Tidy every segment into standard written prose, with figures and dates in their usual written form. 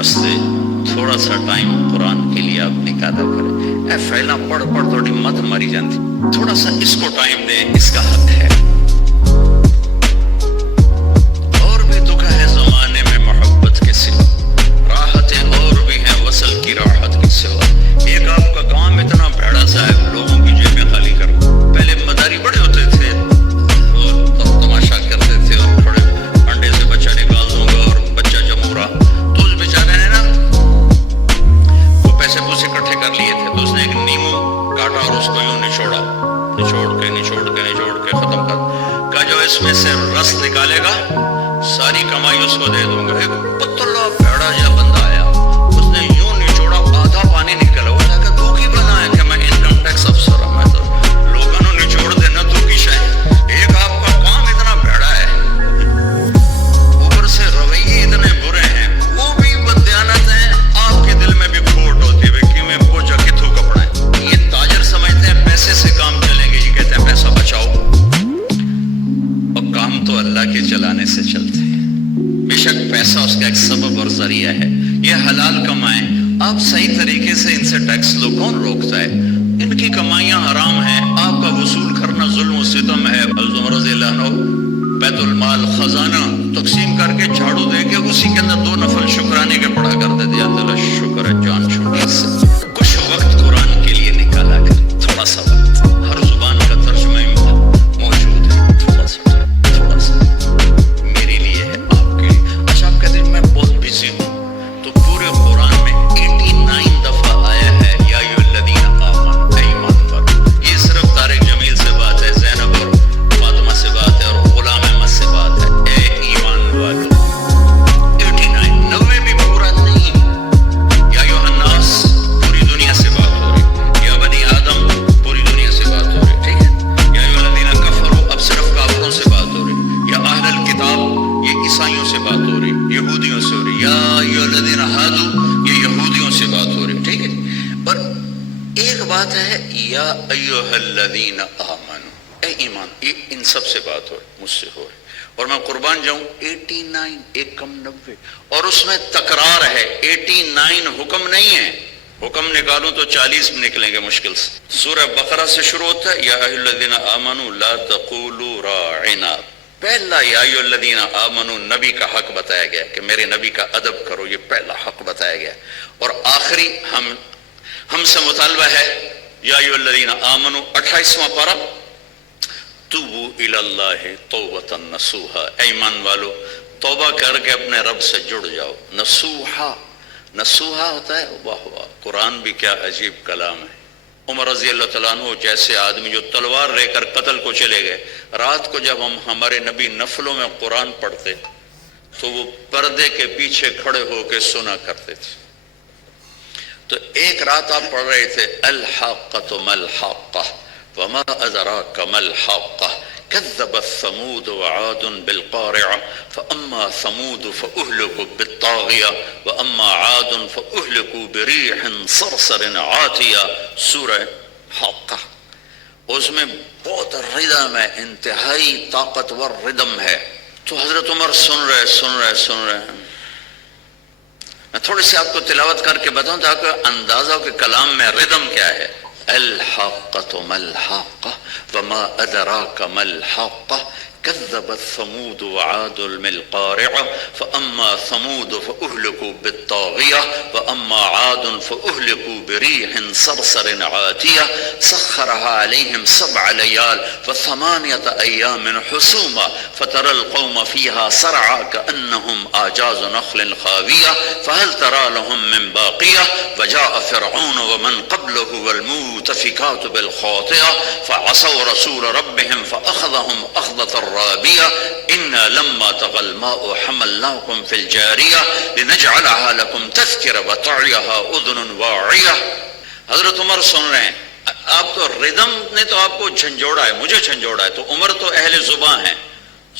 واسطے تھوڑا سا ٹائم قرآن کے لیے آپ نکالا کریں. اے فیلا پڑھ پڑھ توڑی مت ماری جاندی, تھوڑا سا اس کو ٹائم دیں, اس کا حق ہے. اور بھی دکھ ہے زمانے میں محبت کے سوا, راحتیں اور بھی ہیں وصل کی راحت کے سوا. ایک آپ کا کام اتنا بھیڑا سا ہے, لوگوں کی جیبیں خالی کرو. پہلے مداری بڑے ہوتے تھے, تماشا کرتے تھے اور تھوڑے انڈے سے بچہ نکال دوں گا اور بچہ جب رہا تو اس بیچارے نے نا وہ پیسے پوسے اکٹھے کر لیے تھے, تو اس نے ایک نیمو کاٹا اور اس کو یوں نچوڑا, نچوڑ کے ختم کر کہا جو اس میں سے رس نکالے گا ساری کمائی اس کو دے دوں گا. ایک پتلا بھیڑا یا بندہ آیا, اس نے یوں نچوڑا, آدھا پانی نکلا. وہ کہا تو کی بنا ہے کہ میں انکم ٹیکس افسر ہوں, میں تو لوگوں نے نچوڑ دینا تو کی شاید. ایک آپ کا کام اتنا بھیڑا ہے, اوپر سے رویے اتنے برے ہیں, وہ بھی بدیانت ہیں, آپ کے دل میں بھی کھوٹ ہوتی ہے کہ میں پوچھا کتھوں کپڑا ہے. یہ تاجر سمجھتے ہیں پیسے سے کام چلیں گے, یہ کہتے ہیں پیسہ بچاؤ, اور کام تو اللہ کے چلانے سے چلتے ہیں. بے شک پیسہ اس کا ایک سبب اور ذریعہ ہے, یہ حلال کمائیں, آپ صحیح طریقے سے ان سے ٹیکس لو, کون روکتا ہے؟ ان کی کمائیاں حرام ہیں, آپ کا وصول کرنا ظلم و ستم ہے. حضرت عمر رضی اللہ عنہ بیت المال خزانہ تقسیم کر کے جھاڑو دے کے اسی کے اندر 2 نفل شکرانے کے پڑھا کرتے تھے. اللہ شکر ہے جان چھوٹی سے. کچھ وقت قرآن کے لیے نکالا کر, تھوڑا سا وقت. ہر زبان کا ترجمہ موجود ہے, تھوڑا سا میرے لیے ہے, آپ کے لیے. اچھا آپ کہتے ہیں میں بہت بزی ہوں, تو پورے قرآن میں 89 دفعہ آیا ہے یا ایھا الذین آمنوا, اے ایمان والو. یہ صرف طارق جمیل سے بات ہے, زینب اور فاطمہ سے بات ہے, اور غلام احمد سے بات ہے. اے ایمان والو 89, 90 بھی پورا نہیں. یا ایھا الناس پوری دنیا سے بات ہو رہی, یا بنی آدم پوری دنیا سے بات ہو رہی, ٹھیک ہے. یا ایھا الذین کفروا اب صرف کافروں سے بات ہو رہی, یا اہل الکتاب یہ عیسائیوں سے بات ہو رہی, یہودیوں سے ہو رہی, یا ایھا الذین ھادوا یہ یہودیوں سے بات ہو رہی, ٹھیک ہے. اور ایک بات ہے یا ایھا الذین آمنوا, اے ایمان, یہ ان سب سے بات ہو رہی, مجھ سے ہو رہی. اور میں قربان جاؤں 89 ایک کم 90, اور اس میں تکرار ہے. 89 حکم نہیں ہے, حکم نکالوں تو 40 نکلیں گے مشکل سے. سورہ بقرہ سے شروع ہوتا ہے یا ایھا الذین آمنوا لا تقولوا راعنا. پہلا یا ایھا الذین آمنوا نبی کا حق بتایا گیا کہ میرے نبی کا ادب کرو, یہ پہلا حق بتایا گیا. اور آخری ہم سے مطالبہ ہے یا ایھا الذین آمنوا 28واں پارہ توبوا الی اللہ توبۃ نصوحا, اے ایمان والو توبہ کر کے اپنے رب سے جڑ جاؤ. نصوحا ہوتا ہے, واہ واہ, قرآن بھی کیا عجیب کلام ہے. عمر رضی اللہ تعالیٰ عنہ جیسے آدمی جو تلوار لے کر قتل کو چلے گئے, رات کو جب ہمارے نبی نفلوں میں قرآن پڑھتے تو وہ پردے کے پیچھے کھڑے ہو کے سنا کرتے تھے. تو ایک رات آپ پڑھ رہے تھے الحاقۃ ما الحاقۃ وما ادراک ما الحاقۃ كذبت ثمود وعاد بالقارعة فأما ثمود فأهلكوا بالطاغية وأما عاد فأهلكوا بريح صرصر عاتية. سورہ حاقہ, اس میں بہت ردم ہے, انتہائی طاقتور ردم ہے. تو حضرت عمر سن رہے. میں تھوڑی سی آپ کو تلاوت کر کے بتاؤں تاکہ اندازہ ہو کہ کلام میں ردم کیا ہے. الحاقۃ ما الحاقۃ وما ادراک ما الحاقۃ كذبت ثمود وعاد بالقارعة فأما ثمود فأهلكوا بالطاغية وأما عاد فأهلكوا بريح صرصر عاتية سخرها عليهم 7 ليال و8 أيام حسوما فترى القوم فيها صرعى كأنهم أعجاز نخل خاوية فهل ترى لهم من باقية وجاء فرعون ومن قبله والمؤتفكات بالخاطئة فعصوا رسول ربهم فأخذهم أخذة رابية إنا لما طغى الماء حملناكم في الجارية لنجعلها لكم تذكرة وتعيها أذن واعية. حضرت عمر سن رہے ہیں, آپ تو ردم نے تو آپ کو جھنجھوڑا ہے, مجھے جھنجھوڑا ہے, تو عمر تو اہل زبان ہیں.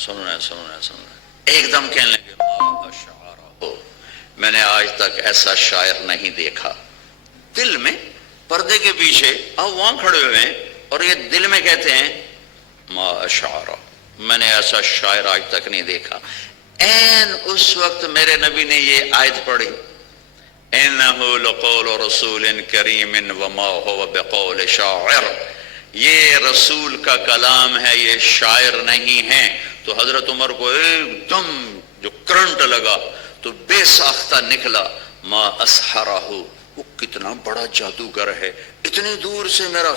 سن رہے ہیں ایک دم کہنے لگے ما اشعرہ, میں نے آج تک ایسا شاعر نہیں دیکھا. دل میں پردے کے پیچھے آپ وہاں کھڑے ہوئے ہیں اور یہ دل میں کہتے ہیں ما اشعرہ, میں نے ایسا شاعر آج تک نہیں دیکھا. این اس وقت میرے نبی نے یہ آیت پڑھی انہ لقول رسول کریم وما هو بقول شاعر، یہ رسول کا کلام ہے، یہ شاعر نہیں ہے۔ تو حضرت عمر کو ایک دم جو کرنٹ لگا تو بے ساختہ نکلا، ما اسحرہ، وہ کتنا بڑا جادوگر ہے، اتنی دور سے میرا